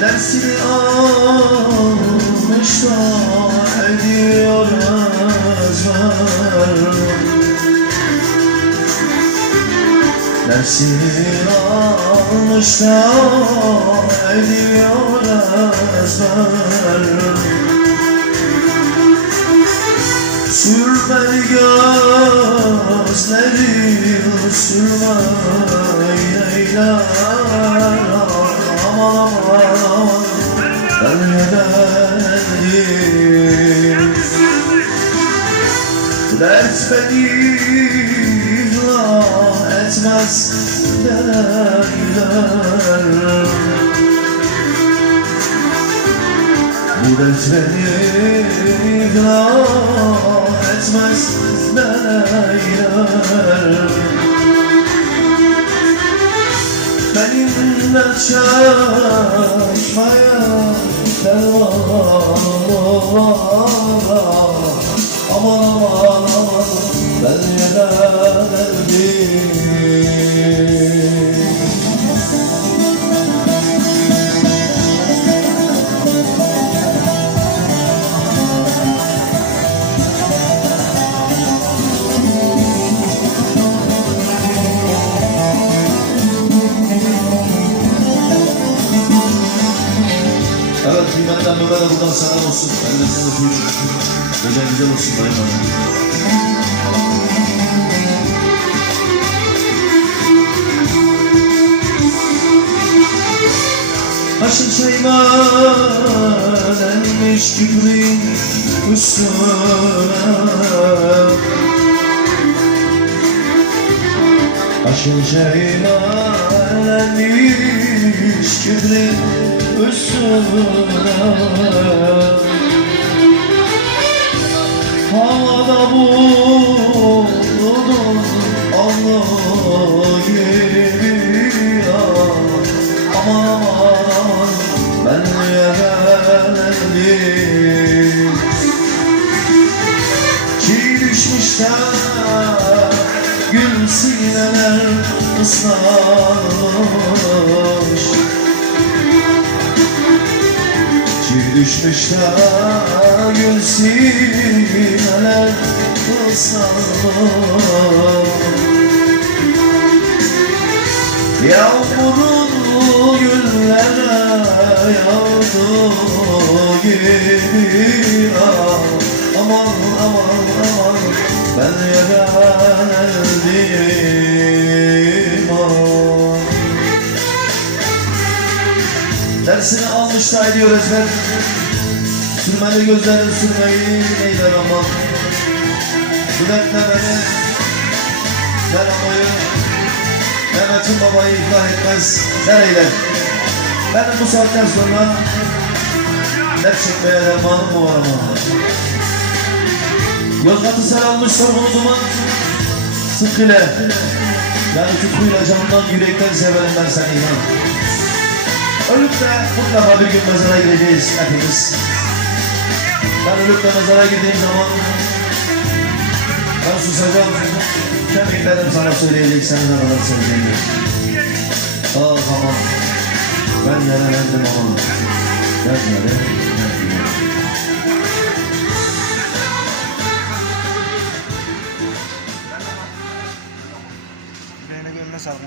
Dersini almışlar ediyor ezber Dersini almışlar ediyor ezber Sürmeli gözleri sürme eyler Aman aman aman. Ben yedenim Dert beni ihlah etmez derler. Bu dert beni ihlah etmez derler. Benimle çarpmaya devam Aman aman aman ben yenerdim Evet kıymetten Nur'a da buradan selam olsun. Ben de öpüyorum. Gecen güzel olsun dayım bana. Haşır şeymanenmiş kübrin üstüne Aşın şeymanenmiş kübrin üstüne Havada buldum Allah gibi Aman aman aman düşmüşler gül sineler ıslanmış. Ki düşmüşler gül sineler ıslanmış. Yağmurun güllere yağdı Da ediyor ezber Sürmeli gözlerin sürmeyi neyler aman Gületle beni Ben amayı. Mehmet'in babayı ihbar etmez. Nereyle? Benim bu saatten sonra Ders çekmeye dermanım mı var ama. Yozgat'ı sen almış sorgulu duman Sık ile. Yani tutkuyla canından yürekten severim ben seni inan Ölüp de mutlaka bir gün mezara gideceğiz hepimiz Ben ölüp de mezara gittiğim zaman Ben susacağım Kemiklerim sana söyleyecek seni ne kadar sevdiğimi Ah aman Ben yaralandım aman Ben yaralandım Yüreğine gönlüne sağlık.